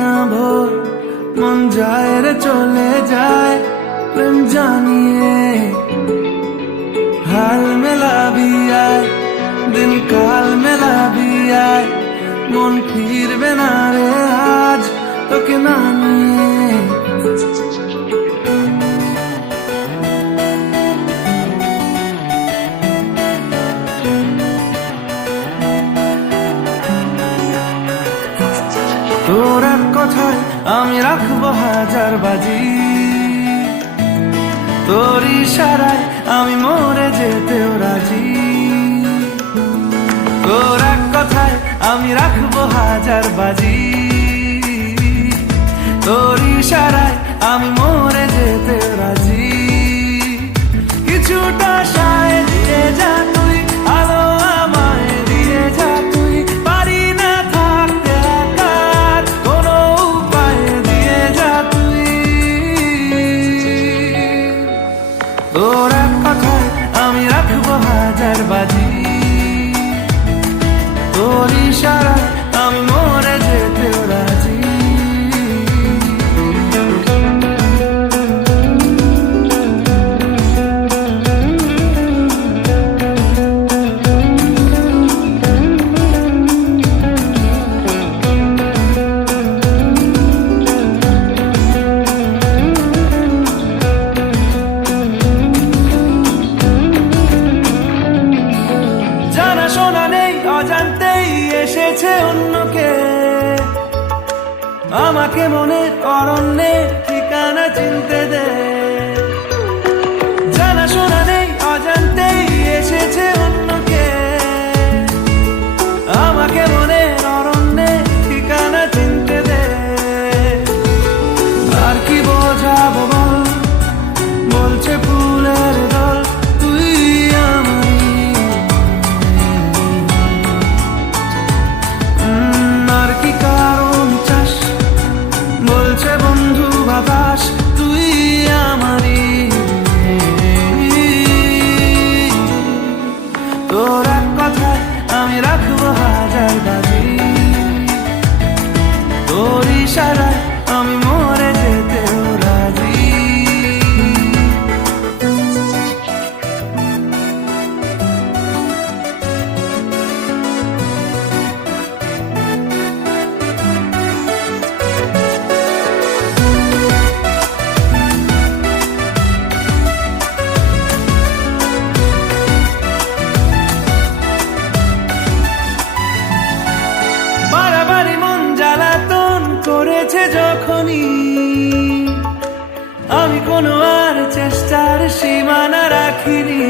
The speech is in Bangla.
না ভোর, মন যায় রে চলে যায় প্রেম জানিয়ে। हाल मेला भी आए, दिन काल मेला भी आए, मन फिरबे ना रे आज তোকে না নিয়ে। তোর এক কথায় আমি রাখবো হাজার বাজি, তোর ইশারায় আমি মরে যেতেও রাজি। তোর এক কথায় আমি রাখবো হাজার বাজি, তোর ইশারায় আমি মরে যেতেও রাজি। কিছুটা সায় দিয়ে যা তুই, আলো আমায় দিয়ে যা তুই, পারি না থাকতে একা কোনো উপায় দিয়ে যা তুই। তোর এক কথায় আমি রাখবো হাজার বাজি, তোর ইশারায় আমি মরে যেতেও রাজি। শোনা নেই অজান্তেই এসেছে অন্যকে, আমাকে মনের অরণ্যের ঠিকানা চিনতে দে। জানা শোনা নেই অজান্তেই এসেছে অন্যকে, আমাকে মনের অরণ্যের ঠিকানা চিনতে দে। আর কি বোঝাবো বল, বলছে ফুলের দল তুই আমারই। আর কি কারণ চাস, বলছে বন্ধু বাতাস তুই আমারই। তোর এক কথায় আমি রাখবো হাজার বাজি, তোর ইশারায় আমি মরে যেতেও রাজি। বাড়াবাড়ি মন জ্বালাতন করেছে যখনই, আমি কোনো আর চেষ্টার সীমানা রাখিনি।